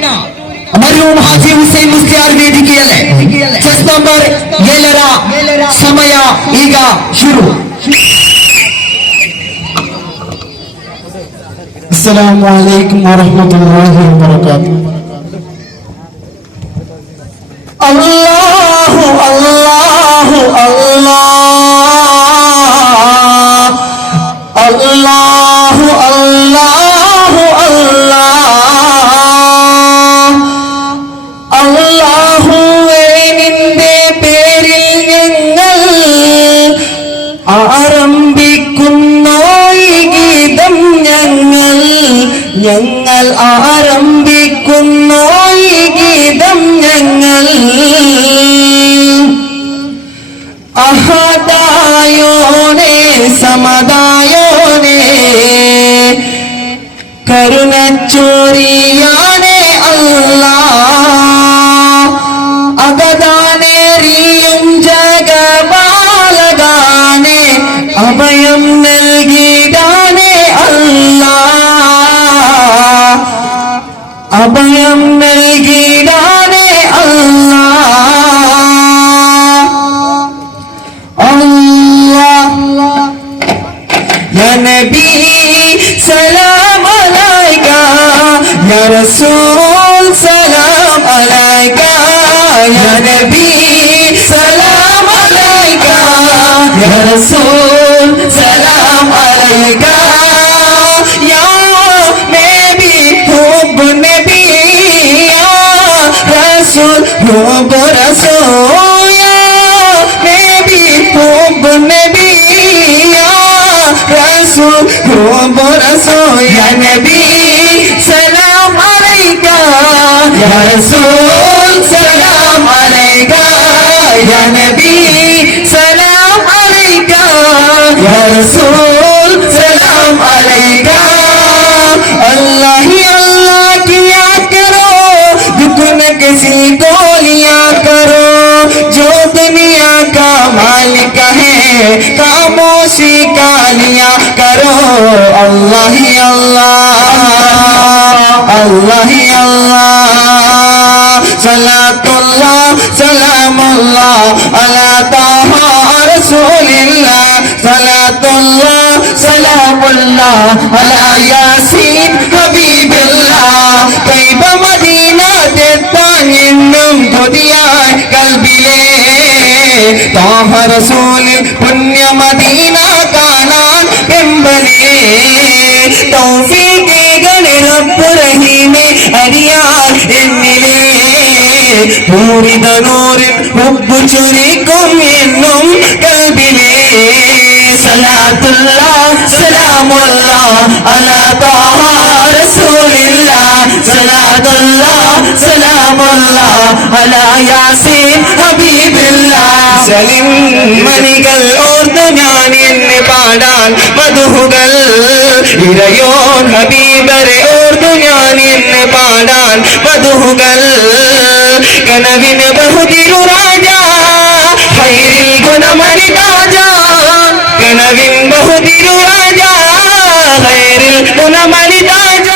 മർഹൂം Haji Hussain Musliyar ವೇದಿಕೆಯಲ್ಲೇ chess number 7ರ ಸಮಯ ಈಗ ಶುರು. السلام عليكم ورحمة الله وبركاته. الله الله الله الله الله الله അല്ലാഹുവേ നിന്റെ പേരിൽ ഞങ്ങൾ ആരംഭിക്കുന്നു ഈ ഗീതം ഞങ്ങൾ ആരംഭിക്കുന്നു ഈ ഗീതം ഞങ്ങൾ അഹദായോനെ സമദായോനെ കരുണച്ചോരിയാനെ അല്ലാഹ് അഗദാനേറിയും ജഗപാലകാനെ അഭയം നൽകിടാനെ അല്ലാഹ് അഭയം നൽകിടാനെ അല്ലാഹ് അല്ലാഹ് യാ നബി സലാം അലൈക യാ റസൂൽ സലാം അലൈക യാ നബി സലാം അലൈക യാ റസൂൽ സലാം അലൈക യാ നബി ഹുബ്ബു നബി യാ റസൂൽ ഹുബ്ബു റസൂൽ യാ നബി ഹുബ്ബു നബി യാ റസൂൽ ഹുബ്ബു റസൂൽ യാ നബി സലാം അലൈക യാ റസൂൽ സലാം അലൈക യാ നബി സലാം അലൈക യാ റസൂൽ സലാം അലൈക अल्लाह ही अल्लाह किया करो दुगुन किसी को लिया करो जो दुनिया का मालिक है खामोशी का लिया करो अल्लाह ही अल्लाह अल्लाह ही अल्लाह सलातुल्लाह सलामुल्लाह अला ताहा रसूलिल्लाह सलातुल्लाह सलामुल्लाह अला यासीन ഹബീബില്ലാഹ് തൈബ മദീന തെത്താനെന്നും കൊതിയായി കൽബിലേ താഹ റസൂലിൻ പുണ്യ മദീന കാണാൻ വെമ്പലേ തൗഫീഖേകണേ റബ്ബ് റഹീമേ അരിയാൻ എന്നിലേ പൂരിത നൂറിൻ ഹുബ്ബ് ചൊരിക്കും എന്നും കൽബിലേ സലാത്തുല്ലാഹ് സലാമുല്ലാഹ് അലാ താഹ റസൂലില്ലാഹ് സലാത്തുല്ലാഹ് സലാമുല്ലാഹ് അലാ യാസീൻ ഹബീബില്ലാഹ് സലിം മണികൾ ഓർത്ത് ഞാൻ എന്നെ പാടാൻ മധുഹുകൾ ഇരയോൻ ഹബീബരെ ഓർത്തു ഞാൻ എന്നെ പാടാൻ മധുഹുകൾ കനവിന് ബഹുതിരു രാജ ഹൈറിൽ ഗുണമണി താജ കനവിൻ ബഹുതിരു രാജ ഹൈറിൽ ഗുണമണി താജ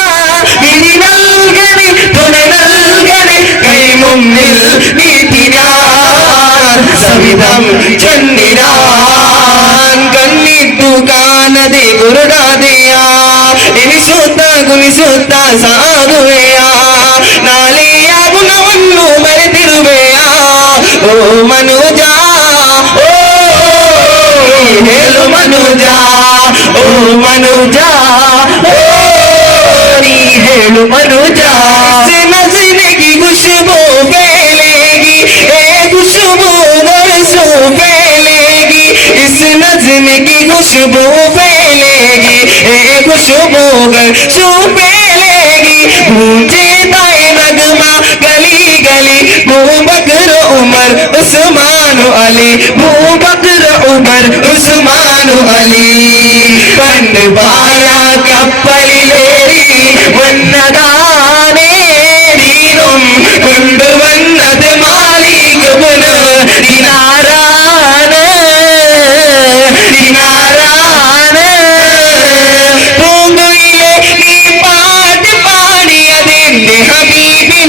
വിധി നൽകണി തുണ നൽകണി കൈമുന്നിൽ നീതിരാൻ സവിധം ചൊന്നിരാൻ കണ്ണിട്ടു കാണതെ കുരുടാതെയാ ഇനിശുദ്ധ ഗുണിശുദ്ധ സാധുവയാ നാളെയാ ഗുണವನ್ನು ಮರೆತಿರುವೆಯಾ ಓ ಮನುಜ ಓ ಹೇಳು ಮನುಜ ಓ ಮನುಜ ಓ ನೀ ಹೇಳು ಮನುಜ ನಜನೆ की खुशबू फैलेगी ए खुशबू बरसों फैलेगी इस नजने की खुशबू फैलेगी ए खुशबू बरसों फैलेगी गूंजे दाए नगमा गली गली बू बकर उमर उस्मान अली बू बकर उमर उस्मान अली पन बाया കപ്പലിലേറി വന്നതാനേ ദീനും കൊണ്ടുവന്നത് മാലിക് ദിനാരാണ് ദിനാരാണ് പൂങ്കുയിലെ നീ പാട്ട് പാടിയതെന്റെ ഹബീബി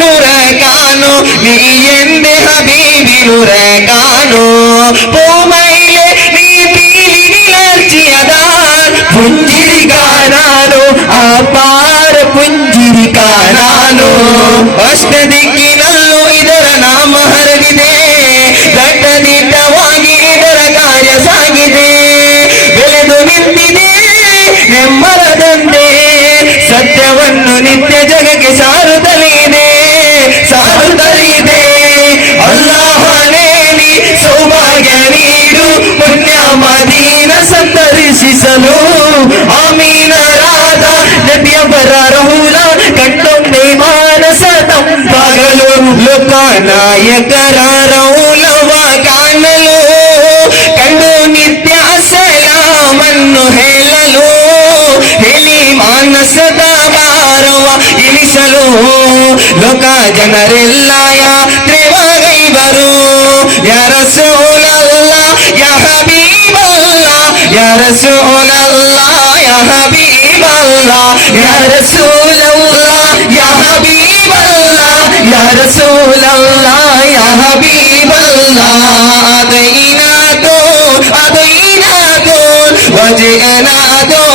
നീ എന്റെ ഹബീബിനുറകാനോ പൂമയിലെ നീ പീലി വിളർച്ചിയതാൽ പുഞ്ചിരി കാണാനോ ആ പാര പുഞ്ചിരി കാണാനೋ ಅಷ್ಟದಿಕ್ಕಿನಲ್ಲೂ ಇದರ ನಾಮ ಹರಡಿದೆ ದಟ್ಟದಿಟ್ಟವಾಗಿ ಇದರ ಕಾರ್ಯ ಸಾಗಿದೆ ಬೆಳೆದು ನಿಂತಿದೆ ನೆಮ್ಮರದಂತೆ ಸತ್ಯವನ್ನು ನಿತ್ಯ ಜಗಕ್ಕೆ ಸಾರುತ್ತಲಿದೆ ಅಲ್ಲಾಹನೇ ನೀ ಸೌಭಾಗ್ಯ ನೀಡು ಪುಣ್ಯ ಮದೀನ ಸಂದರ್ಶಿಸಲು ಆಮೀನರಾದ ನಬಿಯವರ ರಹುಲ ಕಂಡೊಮ್ಮೆ ಮಾನಸ ತಂಪಾಗಲು ಲೋಕನಾಯಕರ ರೌಲವ ಕಾಣಲು ಕಂಡು ನಿತ್ಯ ಸಲಾಮನ್ನು ಹೇಳಲು ಹೇಳಿ ಮಾನಸದ ಭಾರವ ಇಳಿಸಲು ಲೋಕ ಜನರೆಲ್ಲ ಯಾತ್ರೆವಾಗೈವರು ಯಾ ರಸೂಲಲ್ಲ ಯಾ ಹಬೀಬಲ್ಲ ಯಾ ರಸೂಲಲ್ಲ ಯಾ ಹಬೀಬಲ್ಲ ಯಾ ರಸೂಲಲ್ಲ ಯಾ ಹಬೀಬಲ್ಲ ಯಾ ರಸೂಲಲ್ಲ ಯಾ ಹಬೀಬಲ್ಲ أديناكم وجئناكم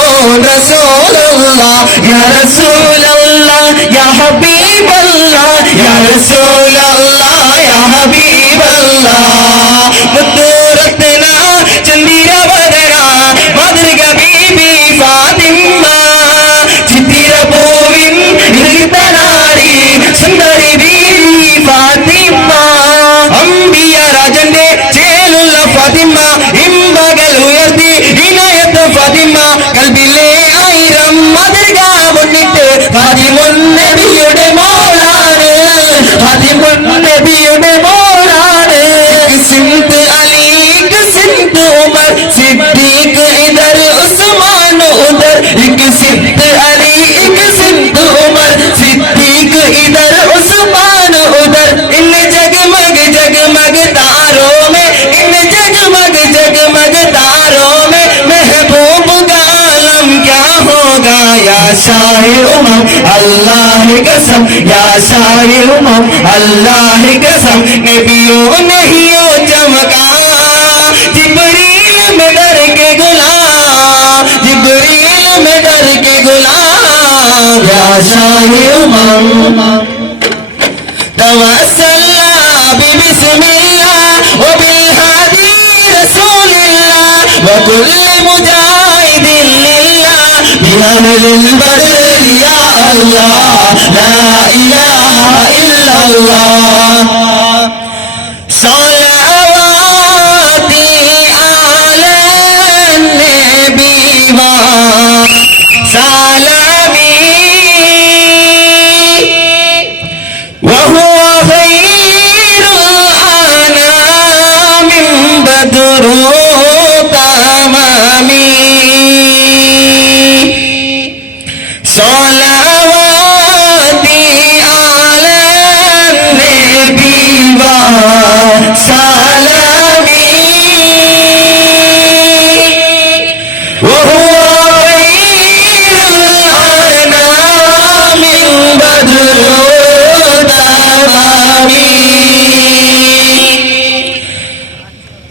رسول الله يا رسول الله يا حبيب الله يا رسول الله يا حبيب الله مدورتنا چندیر بدنا مدرگ بيبي فاطمة ചിത്തിര പൂവിൻ ഇരുതനാരി സുന്ദരി ബീവി ഫാത്തിമ അംബിയ രാജന്റെ ചേലുള്ള ഫാത്തിമ ഇമ്പകൽ ഉയർത്തി ഇനായത്ത് ഫാത്തിമ കൽബിലെ ആയിരം മാതൃക മുന്നിട്ട് ഫാത്തിമുൻ നബിയുടെ മോളാണ് ഫാത്തിമുൻ നബിയുടെ മോളാണ് സിന്ത് അലി സിന്ത് ഉമർ സിദ്ദീഖ് ഇധർ ഉസ്മാൻ ഉധർ സിന്ത് അലി सिंध उमर सिद्दीक इधर उस्मान उधर इन जगमग जगमग तारों में इन जगमग जगमग तारों में महबूब का आलम क्या होगा या शाहिर उमम अल्लाह कसम या शाहिर उमम अल्लाह कसम नबियों ने ही चमका जिब्रील में डर के गुलाम जिब्रील में डर के गुलाम يا شاهي توسلنا ببسم الله وبالهادي رسول الله وكل مجاهد لله بأهل البدر يا الله لا إله إلا الله صلواتي على النبي سلامي وهو خير الأنام بدر تمامي صلواتي على النبي وسلامي وهو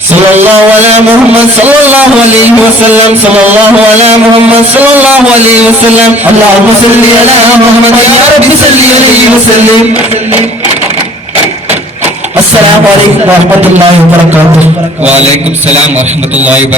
صلى الله على محمد صلى الله عليه وسلم صلى الله على محمد صلى الله عليه وسلم اللهم صل على محمد يا رب صل عليه وسلم السلام عليكم ورحمة الله وبركاته. وعليكم السلام ورحمة الله وبركاته.